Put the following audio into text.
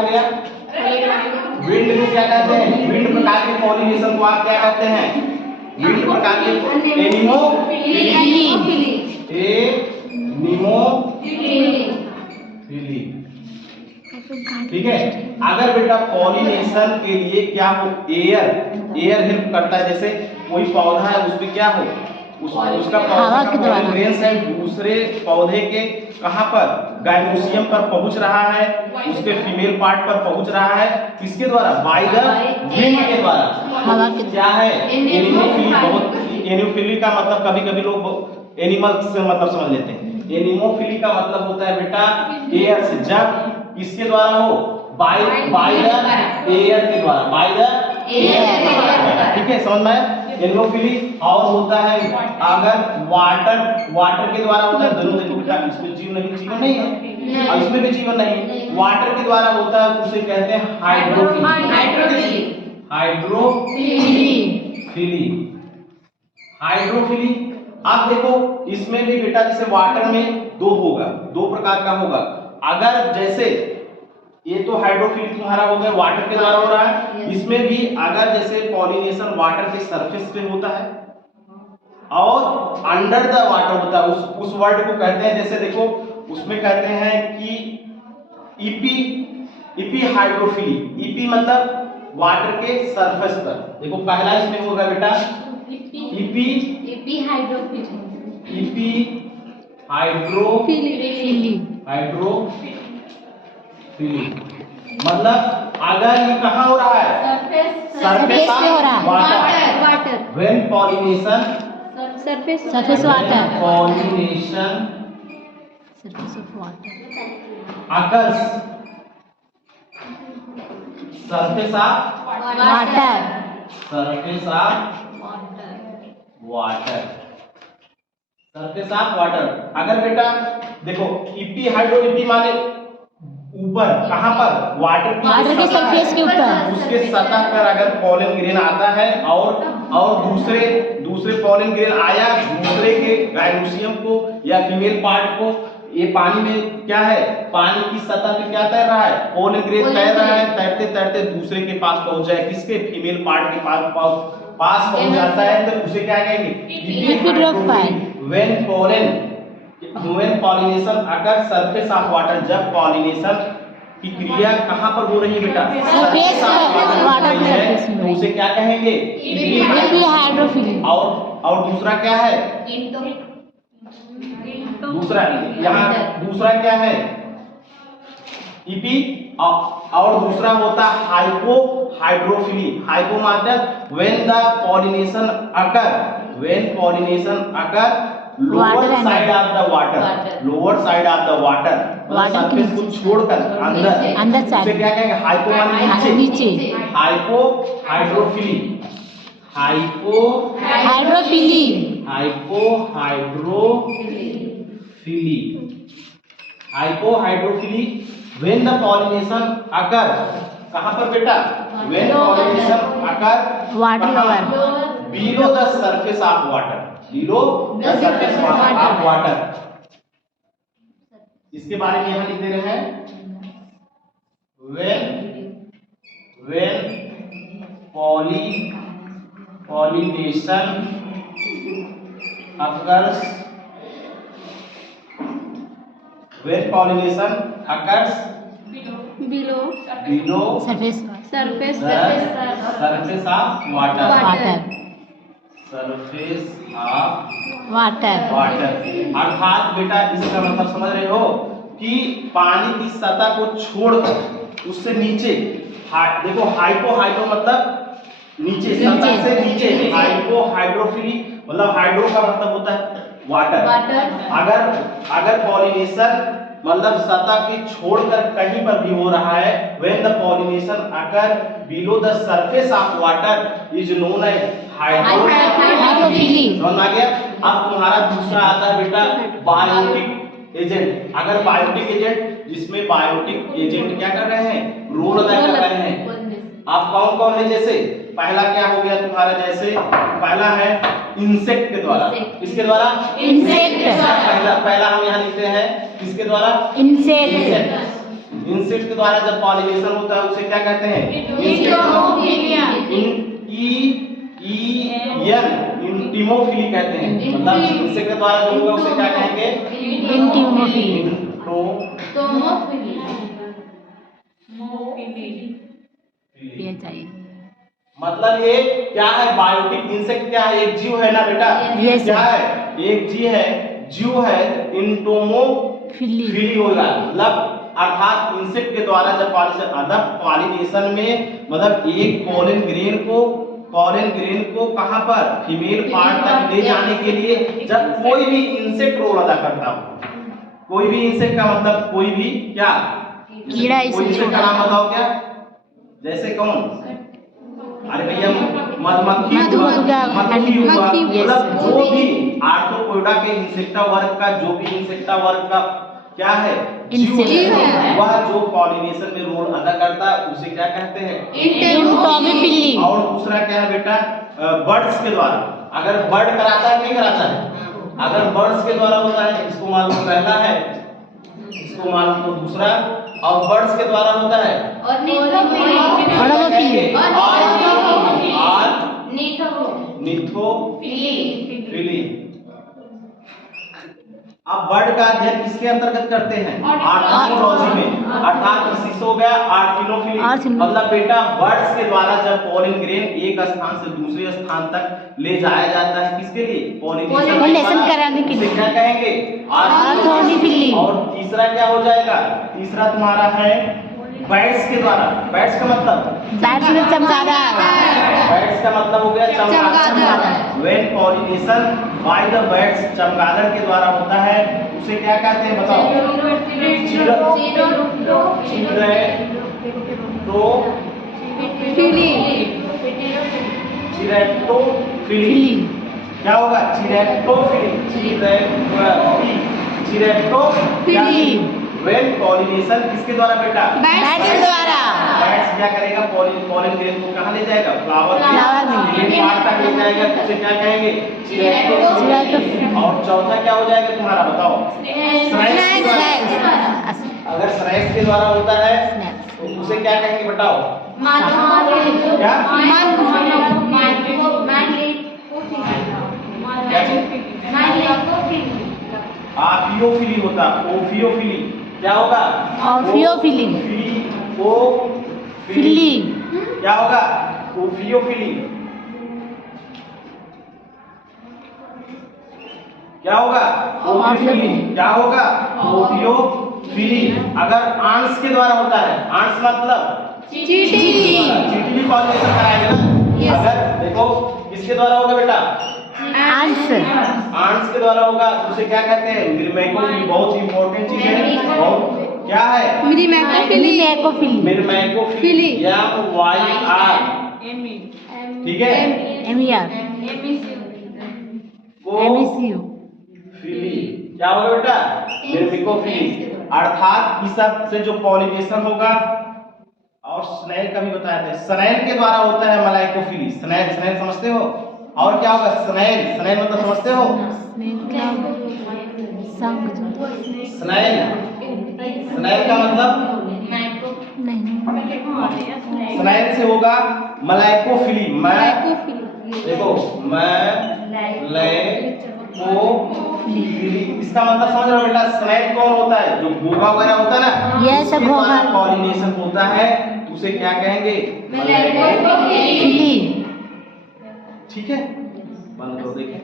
Wind को क्या कहते हैं? विंड प्रकार के पॉलिनेशन को आप क्या कहते हैं? विंड प्रकार के एनिमोफिली। ठीक है। अगर बेटा पॉलिनेशन के लिए क्या हो, एयर हेल्प करता है। जैसे कोई पौधा है उसमें क्या हो, उसका पौधा का पॉलिनेशन है दूसरे पौधे के कहां पर, गाइनोसियम पर पहुंच रहा है, उसके फीमेल पार्ट पर पहुंच रहा है। किसके द्वारा? बाय द विंड के द्वारा। क्या है? एनिमोफिली। बहुत एनिमोफिली का मतलब कभी कभी लोग एनिमल से मतलब समझ लेते हैं। एनिमोफिली का मतलब होता है बेटा एयर से। जब किसके द्वारा हो? बाय द एयर के द्वारा, बाय द एयर। ठीक है, समझ में आया? एनिमोफिली। और होता है अगर वाटर के द्वारा होता है। दोनों देखो बेटा, इसमें जीवन नहीं है और इसमें भी जीवन नहीं। वाटर के द्वारा होता है तो उसे कहते हैं हाइड्रोफिली। आप देखो इसमें भी बेटा, जैसे वाटर में दो प्रकार का होगा। अगर जैसे ये तो हाइड्रोफिली तुम्हारा हो गया, वाटर के द्वारा हो रहा है। इसमें भी अगर जैसे पॉलिनेशन वाटर के सरफेस पे होता है और अंडर द वाटर होता है, उस वर्ड को कहते हैं। जैसे देखो उसमें कहते हैं कि इपी हाइड्रोफिली। इपी मतलब वाटर के सरफेस पर। देखो पहला इसमें होगा बेटा इपी हाइड्रोफिली। मतलब अगर ये कहाँ हो रहा है? सरफेस पे हो रहा है, water. When pollination surface water pollination surface of water occurs surface of water अगर बेटा देखो इपी हाइड्रो, इपी माने ऊपर, कहां पर? वाटर के सरफेस के ऊपर, उसके सतह पर अगर पॉलन ग्रेन आता है और दूसरे पॉलन ग्रेन आया दूसरे के गाइनोसियम को या फीमेल पार्ट को, ये पानी में क्या है? पानी की सतह पे क्या तैर रहा है? पॉलन ग्रेन तैर रहा है। तैरते तैरते दूसरे के पास पहुंच जाए, किसके? फीमेल पार्ट के पास पहुंच जाता है, तो उसे क्या कहेंगे? When pollination occurs surface of water, जब पॉलिनेशन की क्रिया कहां पर हो रही है बेटा? सरफेस वाटर है, तो उसे क्या कहेंगे? हाइड्रोफिली। और दूसरा क्या है? दूसरा क्या है? इपी। और दूसरा होता हाइपोहाइड्रोफिली। हाइपो मतलब when pollination occur lower side of the water surface को छोड़कर अंदर साइड, उसे क्या कहेंगे? हाइपो माने नीचे। Hypohydrophily. when the pollination occur, कहां पर बेटा? when pollination occur water lower below the surface of water, इसके बारे में यहां लिख दे रहे हैं when pollination occurs below surface surface of water अर्थात बेटा इसका मतलब समझ रहे हो कि पानी की सतह को छोड़कर उससे नीचे। देखो हाइड्रो मतलब नीचे, सतह से नीचे। हाइपोहाइड्रोफिली मतलब हाइड्रो का मतलब होता है वाटर। अगर पॉलिनेशन मतलब सतह के छोड़कर कहीं पर भी हो रहा है, when the pollination occur below the surface of water is known as hydrophily. समझ आ गया? अब तुम्हारा दूसरा आता है बेटा बायोटिक एजेंट। अगर बायोटिक एजेंट, जिसमें बायोटिक एजेंट क्या कर रहे हैं? रोल अदा कर रहे हैं। आप कौन है? जैसे पहला क्या हो गया तुम्हारा? जैसे पहला है इंसेक्ट के द्वारा। किसके द्वारा? इंसेक्ट। पहला हम यहाँ लिखते हैं किसके द्वारा? इंसेक्ट। इंसेक्ट के द्वारा जब पॉलिनेशन होता है उसे क्या कहते हैं? इंटिमोफिली कहते हैं। मतलब इंसेक्ट के द्वारा जो होगा उसे क्या कहेंगे? इंटिमोफिली। ये चाहिए। मतलब ये क्या है? बायोटिक इंसेक्ट क्या है? एक जीव है ना बेटा? Yes, क्या है? एक जीव है इंटोमोफिली होगा। मतलब अर्थात इंसेक्ट के द्वारा जब पॉलिनेशन में मतलब एक पॉलन ग्रेन को कहां पर? फीमेल पार्ट तक ले जाने के लिए जब कोई भी इंसेक्ट रोल अदा करता हो। कोई भी इंसेक्ट का मतलब कोई भी क्या? कीड़ा कोई इंसेक्ट का नाम बताओ क्या? जैसे कौन? अरे भैया मधुमक्खी हुआ, मतलब जो भी आर्थ्रोपोडा के इंसेक्टा वर्ग का जो भी इंसेक्टा वर्ग का क्या है? जीव है। वह जो पॉलिनेशन में रोल अदा करता है उसे क्या कहते हैं? इंटिमोफिली। और दूसरा क्या है बेटा? बर्ड्स के द्वारा। अगर बर्ड कराता है नहीं कराता है? अगर बर्ड्स के द्वारा होता है इसको मालूम पहला है, इसको मालूम तो दूसरा, और बर्ड्स के द्वारा होता है निथोफिली। अब बर्ड का अध्ययन किसके अंतर्गत करते हैं? ऑर्निथोलॉजी में। अर्थात इसी हो गया आर्किनोफिली। मतलब बेटा बर्ड्स के द्वारा जब पॉलन ग्रेन एक स्थान से दूसरे स्थान तक ले जाया जाता है किसके लिए? पॉलिनेशन कराने के लिए। क्या कहेंगे? ऑर्निथोलॉजी। और तीसरा क्या हो जाएगा? तीसरा तुम्हारा है बैट्स के द्वारा। बैट्स का मतलब? बैट्स में चमगादड़। बैट्स का मतलब हो गया चमगादड़। When pollination by the bats चमगादड़ के द्वारा होता है उसे क्या कहते हैं बताओ? चिरैटोफिली। क्या होगा? चिरैटोफिली। व्हेन पॉलिनेशन किसके द्वारा बेटा? बैट्स के द्वारा। बैट्स क्या करेगा? पॉलन ग्रेन को कहां ले जाएगा? फ्लावर में पार्ट तक ले जाएगा। उसे क्या कहेंगे? चिरैटोफिली। और चौथा क्या हो जाएगा तुम्हारा बताओ? अगर स्नैक्स के द्वारा होता है तो उसे क्या कहेंगे बताओ? क्या? आफियोफिली होता। ओफियोफिली क्या होगा? ऑफियोफिली। ओफिली क्या होगा? ओफियोफिली क्या होगा? ओफियोफिली क्या होगा? ओफियोफिली। अगर आंस के द्वारा होता है, आंस मतलब चींटी पॉलिनेशन कराएगा ना? अगर देखो किसके द्वारा होगा बेटा? आंस के द्वारा होगा तो उसे क्या कहते हैं? मिरमैकोफिली। बहुत इंपॉर्टेंट चीज है। बहुत क्या है? मिरमैकोफिली। मिरमैकोफिली या YR। ठीक है? MER। फिली क्या होगा बेटा? मिरमैकोफिली। अर्थात इस सब से जो पॉलिनेशन होगा। और स्नेल का भी बताया था। स्नेल के द्वारा होता है मलाइकोफिली। स्नेल समझते हो? और क्या होगा? स्नेल मतलब समझते हो? स्नेल का मतलब स्नेल से होगा मलाइकोफिली। देखो मलाइकोफिली इसका मतलब समझ रहे हो बेटा? स्नेल कौन होता है? जो घोंघा वगैरह होता है ना? ये सब घोंघा पॉलिनेशन होता है उसे क्या कहेंगे? मलाइकोफिली। ठीक है, बंद करो। देखिए